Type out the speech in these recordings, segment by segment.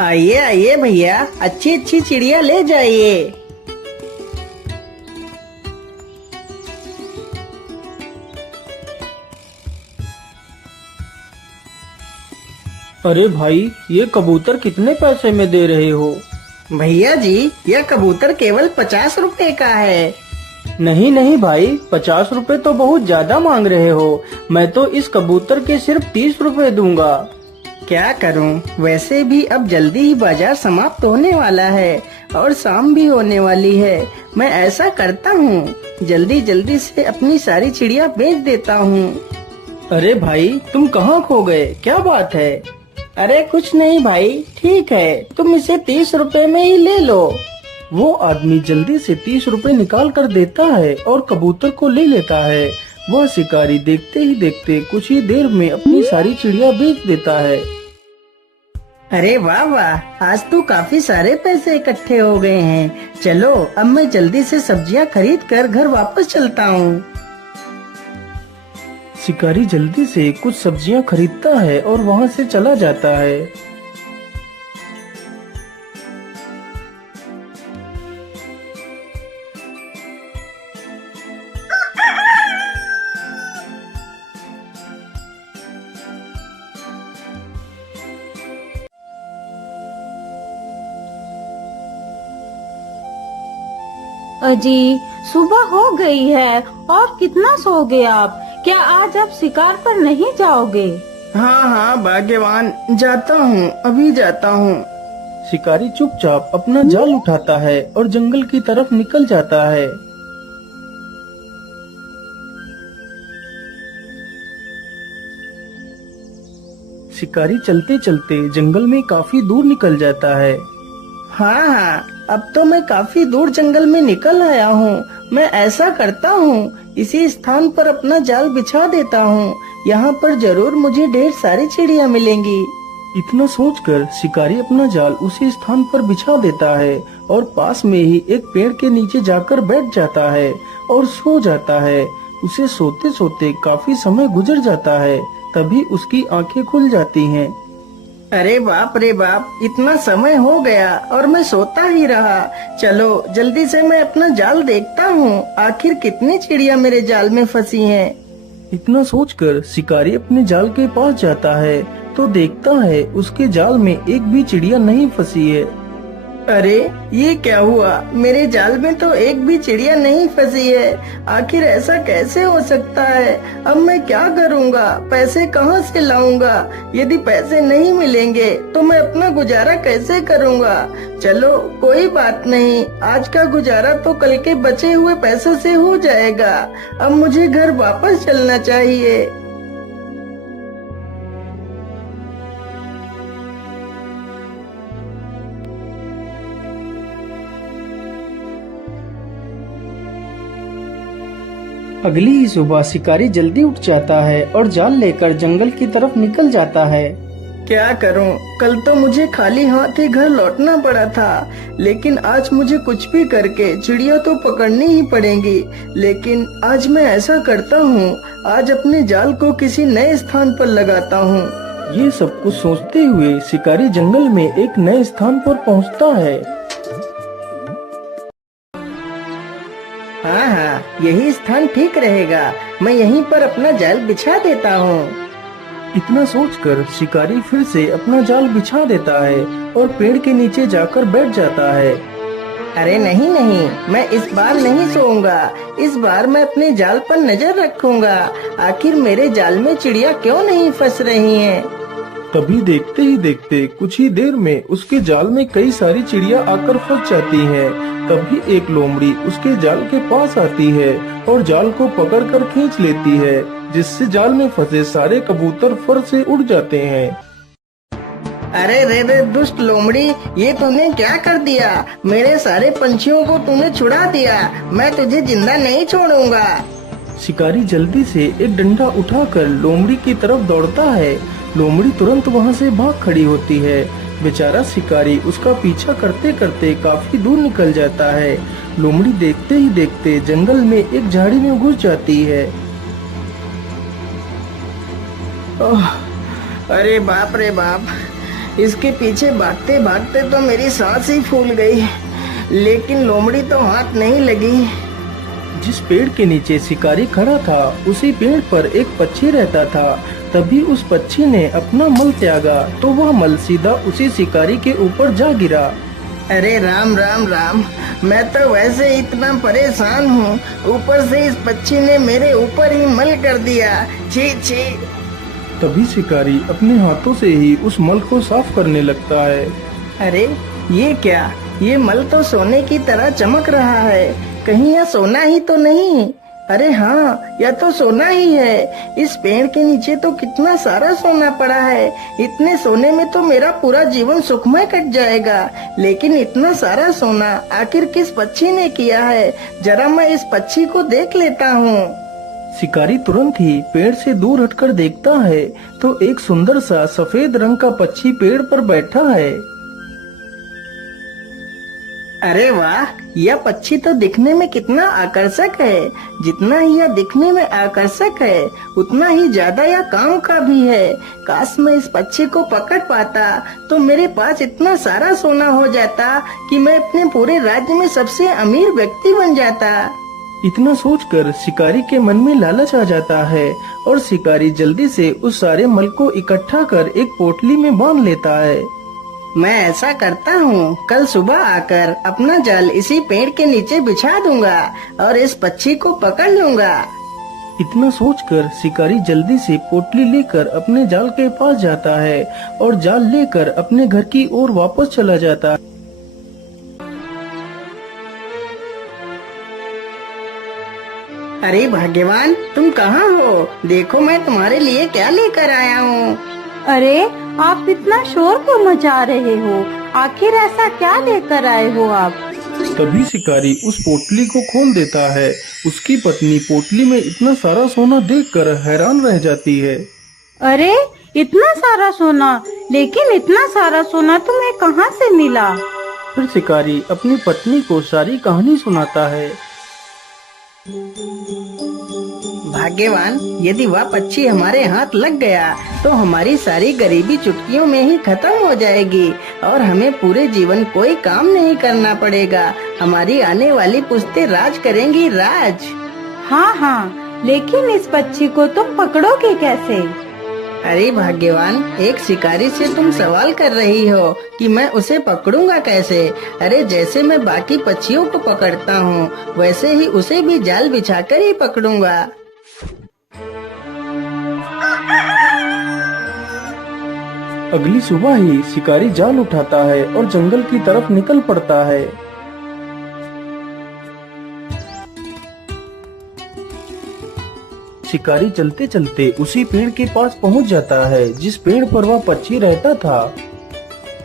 आइए आइए भैया, अच्छी अच्छी चिड़िया ले जाइए। अरे भाई, ये कबूतर कितने पैसे में दे रहे हो? भैया जी, यह कबूतर केवल 50 रुपए का है। नहीं नहीं भाई, 50 रुपए तो बहुत ज्यादा मांग रहे हो। मैं तो इस कबूतर के सिर्फ 30 रुपए दूंगा। क्या करूं, वैसे भी अब जल्दी ही बाजार समाप्त होने वाला है और शाम भी होने वाली है। मैं ऐसा करता हूँ, जल्दी जल्दी से अपनी सारी चिड़िया बेच देता हूँ। अरे भाई, तुम कहाँ खो गए? क्या बात है? अरे कुछ नहीं भाई, ठीक है, तुम इसे 30 रुपए में ही ले लो। वो आदमी जल्दी से 30 रुपए निकाल कर देता है और कबूतर को ले लेता है। वह शिकारी देखते ही देखते कुछ ही देर में अपनी सारी चिड़िया बेच देता है। अरे वाह वाह, आज तो काफी सारे पैसे इकट्ठे हो गए हैं। चलो अब मैं जल्दी से सब्जियां खरीद कर घर वापस चलता हूँ। शिकारी जल्दी से कुछ सब्जियां खरीदता है और वहाँ से चला जाता है। अजी, सुबह हो गई है और कितना सोओगे आप? क्या आज आप शिकार पर नहीं जाओगे? हाँ हाँ भाग्यवान, जाता हूँ, अभी जाता हूँ। शिकारी चुपचाप अपना जाल उठाता है और जंगल की तरफ निकल जाता है। शिकारी चलते चलते जंगल में काफी दूर निकल जाता है। हाँ हाँ, अब तो मैं काफी दूर जंगल में निकल आया हूँ। मैं ऐसा करता हूँ, इसी स्थान पर अपना जाल बिछा देता हूँ। यहाँ पर जरूर मुझे ढेर सारी चिड़िया मिलेंगी। इतना सोचकर शिकारी अपना जाल उसी स्थान पर बिछा देता है और पास में ही एक पेड़ के नीचे जाकर बैठ जाता है और सो जाता है। उसे सोते सोते काफी समय गुजर जाता है, तभी उसकी आंखें खुल जाती हैं। अरे बाप रे बाप, इतना समय हो गया और मैं सोता ही रहा। चलो जल्दी से मैं अपना जाल देखता हूँ, आखिर कितनी चिड़िया मेरे जाल में फंसी हैं। इतना सोचकर शिकारी अपने जाल के पास जाता है तो देखता है उसके जाल में एक भी चिड़िया नहीं फंसी है। अरे ये क्या हुआ, मेरे जाल में तो एक भी चिड़िया नहीं फंसी है। आखिर ऐसा कैसे हो सकता है? अब मैं क्या करूँगा, पैसे कहाँ से लाऊंगा? यदि पैसे नहीं मिलेंगे तो मैं अपना गुजारा कैसे करूँगा? चलो कोई बात नहीं, आज का गुजारा तो कल के बचे हुए पैसों से हो जाएगा। अब मुझे घर वापस चलना चाहिए। अगली ही सुबह शिकारी जल्दी उठ जाता है और जाल लेकर जंगल की तरफ निकल जाता है। क्या करूं, कल तो मुझे खाली हाथ ही घर लौटना पड़ा था, लेकिन आज मुझे कुछ भी करके चिड़िया तो पकड़नी ही पड़ेंगी। लेकिन आज मैं ऐसा करता हूं, आज अपने जाल को किसी नए स्थान पर लगाता हूं। ये सब कुछ सोचते हुए शिकारी जंगल में एक नए स्थान पर पहुंचता है। हाँ हाँ, यही स्थान ठीक रहेगा। मैं यहीं पर अपना जाल बिछा देता हूँ। इतना सोचकर शिकारी फिर से अपना जाल बिछा देता है और पेड़ के नीचे जाकर बैठ जाता है। अरे नहीं नहीं, मैं इस बार नहीं सोऊंगा। इस बार मैं अपने जाल पर नजर रखूंगा, आखिर मेरे जाल में चिड़िया क्यों नहीं फंस रही हैं। तभी देखते ही देखते कुछ ही देर में उसके जाल में कई सारी चिड़िया आकर फंस जाती हैं। तभी एक लोमड़ी उसके जाल के पास आती है और जाल को पकड़कर खींच लेती है, जिससे जाल में फंसे सारे कबूतर फर से उड़ जाते हैं। अरे रे रे दुष्ट लोमड़ी, ये तूने क्या कर दिया? मेरे सारे पंछियों को तूने छुड़ा दिया। मैं तुझे जिंदा नहीं छोड़ूंगा। शिकारी जल्दी से एक डंडा उठाकर लोमड़ी की तरफ दौड़ता है। लोमड़ी तुरंत वहाँ से भाग खड़ी होती है। बेचारा शिकारी उसका पीछा करते करते काफी दूर निकल जाता है। लोमड़ी देखते ही देखते जंगल में एक झाड़ी में घुस जाती है। अरे बाप रे बाप, इसके पीछे भागते भागते तो मेरी सांस ही फूल गई, लेकिन लोमड़ी तो हाथ नहीं लगी। जिस पेड़ के नीचे शिकारी खड़ा था उसी पेड़ पर एक पक्षी रहता था। तभी उस पक्षी ने अपना मल त्यागा तो वह मल सीधा उसी शिकारी के ऊपर जा गिरा। अरे राम राम राम, मैं तो वैसे इतना परेशान हूँ, ऊपर से इस पक्षी ने मेरे ऊपर ही मल कर दिया। छी छी। तभी शिकारी अपने हाथों से ही उस मल को साफ करने लगता है। अरे ये क्या, ये मल तो सोने की तरह चमक रहा है, कहीं यह सोना ही तो नहीं? अरे हाँ, यह तो सोना ही है। इस पेड़ के नीचे तो कितना सारा सोना पड़ा है, इतने सोने में तो मेरा पूरा जीवन सुखमय कट जाएगा। लेकिन इतना सारा सोना आखिर किस पक्षी ने किया है? जरा मैं इस पक्षी को देख लेता हूँ। शिकारी तुरंत ही पेड़ से दूर हटकर देखता है तो एक सुंदर सा सफेद रंग का पक्षी पेड़ पर बैठा है। अरे वाह, यह पक्षी तो दिखने में कितना आकर्षक है। जितना ही यह दिखने में आकर्षक है उतना ही ज्यादा यह काम का भी है। काश मैं इस पक्षी को पकड़ पाता तो मेरे पास इतना सारा सोना हो जाता कि मैं अपने पूरे राज्य में सबसे अमीर व्यक्ति बन जाता। इतना सोचकर शिकारी के मन में लालच आ जाता है और शिकारी जल्दी से उस सारे मल को इकट्ठा कर एक पोटली में बांध लेता है। मैं ऐसा करता हूँ, कल सुबह आकर अपना जाल इसी पेड़ के नीचे बिछा दूंगा और इस पक्षी को पकड़ लूंगा। इतना सोचकर शिकारी जल्दी से पोटली लेकर अपने जाल के पास जाता है और जाल लेकर अपने घर की ओर वापस चला जाता है। अरे भाग्यवान, तुम कहाँ हो? देखो मैं तुम्हारे लिए क्या लेकर आया हूँ। अरे आप इतना शोर क्यों मचा रहे हो? आखिर ऐसा क्या लेकर आए हो आप? तभी शिकारी उस पोटली को खोल देता है। उसकी पत्नी पोटली में इतना सारा सोना देखकर हैरान रह जाती है। अरे इतना सारा सोना, लेकिन इतना सारा सोना तुम्हें कहाँ से मिला? फिर शिकारी अपनी पत्नी को सारी कहानी सुनाता है। भाग्यवान, यदि वह पक्षी हमारे हाथ लग गया तो हमारी सारी गरीबी चुटकियों में ही खत्म हो जाएगी और हमें पूरे जीवन कोई काम नहीं करना पड़ेगा। हमारी आने वाली पुश्तें राज करेंगी, राज। हाँ हाँ, लेकिन इस पक्षी को तुम पकड़ोगे कैसे? अरे भाग्यवान, एक शिकारी से तुम सवाल कर रही हो कि मैं उसे पकड़ूंगा कैसे? अरे जैसे मैं बाकी पक्षियों को पकड़ता हूँ वैसे ही उसे भी जाल बिछाकर ही पकड़ूंगा। अगली सुबह ही शिकारी जाल उठाता है और जंगल की तरफ निकल पड़ता है। शिकारी चलते चलते उसी पेड़ के पास पहुंच जाता है जिस पेड़ पर वह पक्षी रहता था।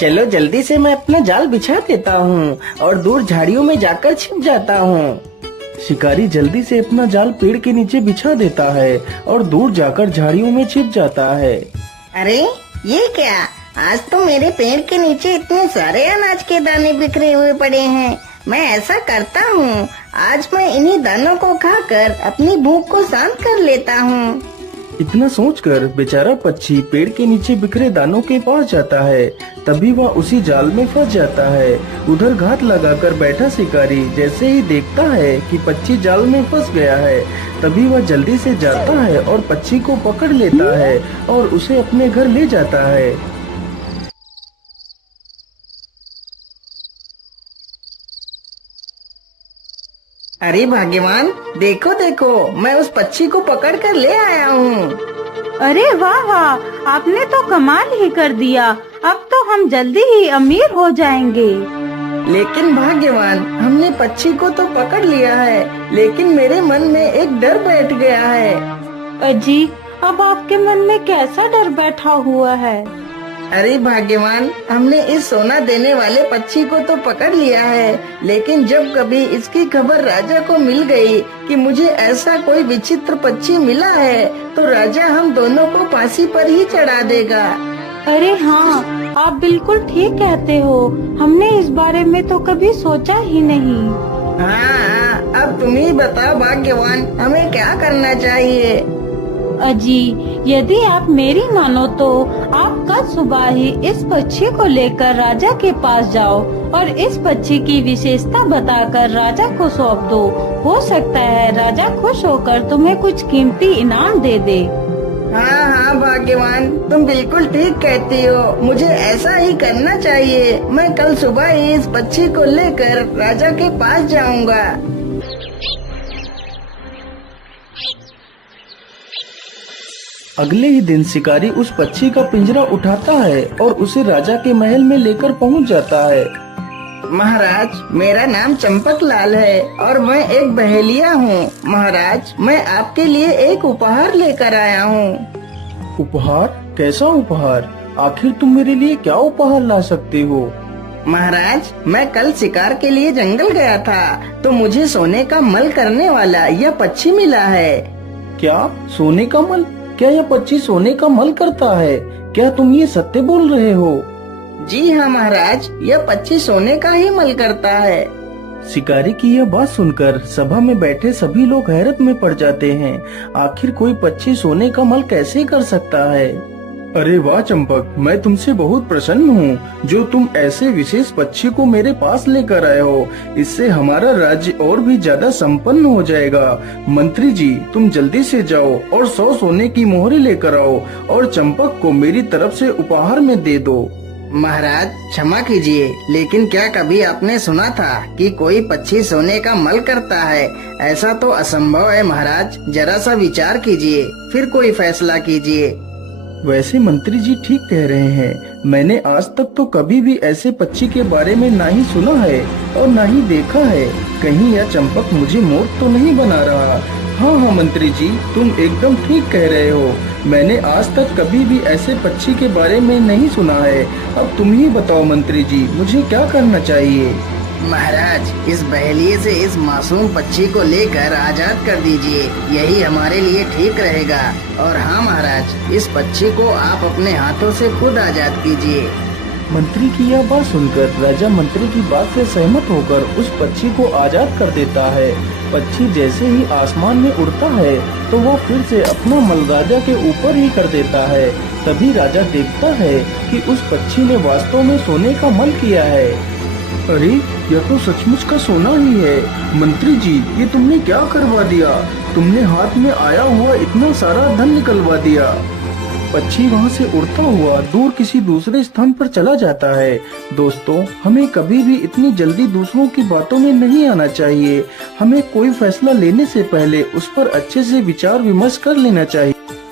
चलो जल्दी से मैं अपना जाल बिछा देता हूँ और दूर झाड़ियों में जाकर छिप जाता हूँ। शिकारी जल्दी से अपना जाल पेड़ के नीचे बिछा देता है और दूर जाकर झाड़ियों में छिप जाता है। अरे ये क्या, आज तो मेरे पेड़ के नीचे इतने सारे अनाज के दाने बिखरे हुए पड़े हैं। मैं ऐसा करता हूँ, आज मैं इन्हीं दानों को खाकर अपनी भूख को शांत कर लेता हूँ। इतना सोचकर बेचारा पक्षी पेड़ के नीचे बिखरे दानों के पास जाता है। तभी वह उसी जाल में फंस जाता है। उधर घात लगाकर बैठा शिकारी जैसे ही देखता है कि पक्षी जाल में फंस गया है, तभी वह जल्दी से जाता है और पक्षी को पकड़ लेता है और उसे अपने घर ले जाता है। अरे भाग्यवान, देखो देखो, मैं उस पक्षी को पकड़ कर ले आया हूँ। अरे वाह वाह, आपने तो कमाल ही कर दिया। अब तो हम जल्दी ही अमीर हो जाएंगे। लेकिन भाग्यवान, हमने पक्षी को तो पकड़ लिया है, लेकिन मेरे मन में एक डर बैठ गया है। अजी, अब आपके मन में कैसा डर बैठा हुआ है? अरे भाग्यवान, हमने इस सोना देने वाले पक्षी को तो पकड़ लिया है, लेकिन जब कभी इसकी खबर राजा को मिल गई कि मुझे ऐसा कोई विचित्र पक्षी मिला है, तो राजा हम दोनों को फांसी पर ही चढ़ा देगा। अरे हाँ, आप बिल्कुल ठीक कहते हो। हमने इस बारे में तो कभी सोचा ही नहीं। हाँ, अब तुम ही बताओ भाग्यवान, हमें क्या करना चाहिए? अजी, यदि आप मेरी मानो तो आप कल सुबह ही इस पक्षी को लेकर राजा के पास जाओ और इस पक्षी की विशेषता बताकर राजा को सौंप दो। हो सकता है राजा खुश होकर तुम्हें कुछ कीमती इनाम दे दे। हाँ हाँ भाग्यवान, तुम बिल्कुल ठीक कहती हो। मुझे ऐसा ही करना चाहिए। मैं कल सुबह ही इस पक्षी को लेकर राजा के पास जाऊंगा। अगले ही दिन शिकारी उस पक्षी का पिंजरा उठाता है और उसे राजा के महल में लेकर पहुंच जाता है। महाराज, मेरा नाम चंपक लाल है और मैं एक बहेलिया हूँ। महाराज, मैं आपके लिए एक उपहार लेकर आया हूँ। उपहार? कैसा उपहार? आखिर तुम मेरे लिए क्या उपहार ला सकते हो? महाराज, मैं कल शिकार के लिए जंगल गया था तो मुझे सोने का मल करने वाला यह पक्षी मिला है। क्या? सोने का मल? क्या यह पक्षी सोने का मल करता है? क्या तुम ये सत्य बोल रहे हो? जी हाँ महाराज, यह पक्षी सोने का ही मल करता है। शिकारी की यह बात सुनकर सभा में बैठे सभी लोग हैरत में पड़ जाते हैं। आखिर कोई पक्षी सोने का मल कैसे कर सकता है? अरे वाह चंपक, मैं तुमसे बहुत प्रसन्न हूँ जो तुम ऐसे विशेष पक्षी को मेरे पास लेकर आए हो। इससे हमारा राज्य और भी ज्यादा संपन्न हो जाएगा। मंत्री जी, तुम जल्दी से जाओ और 100 सोने की मोहरें लेकर आओ और चंपक को मेरी तरफ से उपहार में दे दो। महाराज, क्षमा कीजिए, लेकिन क्या कभी आपने सुना था कि कोई पक्षी सोने का मल करता है? ऐसा तो असंभव है महाराज। जरा सा विचार कीजिए, फिर कोई फैसला कीजिए। वैसे मंत्री जी ठीक कह रहे हैं। मैंने आज तक तो कभी भी ऐसे पक्षी के बारे में ना ही सुना है और ना ही देखा है। कहीं यह चंपक मुझे मूर्ख तो नहीं बना रहा? हाँ हाँ मंत्री जी, तुम एकदम ठीक कह रहे हो। मैंने आज तक कभी भी ऐसे पक्षी के बारे में नहीं सुना है। अब तुम ही बताओ मंत्री जी, मुझे क्या करना चाहिए? महाराज, इस बहेलिए से इस मासूम पक्षी को लेकर आजाद कर दीजिए। यही हमारे लिए ठीक रहेगा। और हाँ महाराज, इस पक्षी को आप अपने हाथों से खुद आजाद कीजिए। मंत्री की यह बात सुनकर राजा मंत्री की बात से सहमत होकर उस पक्षी को आजाद कर देता है। पक्षी जैसे ही आसमान में उड़ता है तो वो फिर से अपना मल राजा के ऊपर ही कर देता है। तभी राजा देखता है कि उस पक्षी ने वास्तव में सोने का मल किया है। अरे, यह तो सचमुच का सोना ही है। मंत्री जी, ये तुमने क्या करवा दिया? तुमने हाथ में आया हुआ इतना सारा धन निकलवा दिया। पक्षी वहाँ से उड़ता हुआ दूर किसी दूसरे स्थान पर चला जाता है। दोस्तों, हमें कभी भी इतनी जल्दी दूसरों की बातों में नहीं आना चाहिए। हमें कोई फैसला लेने से पहले उस पर अच्छे से विचार विमर्श कर लेना चाहिए।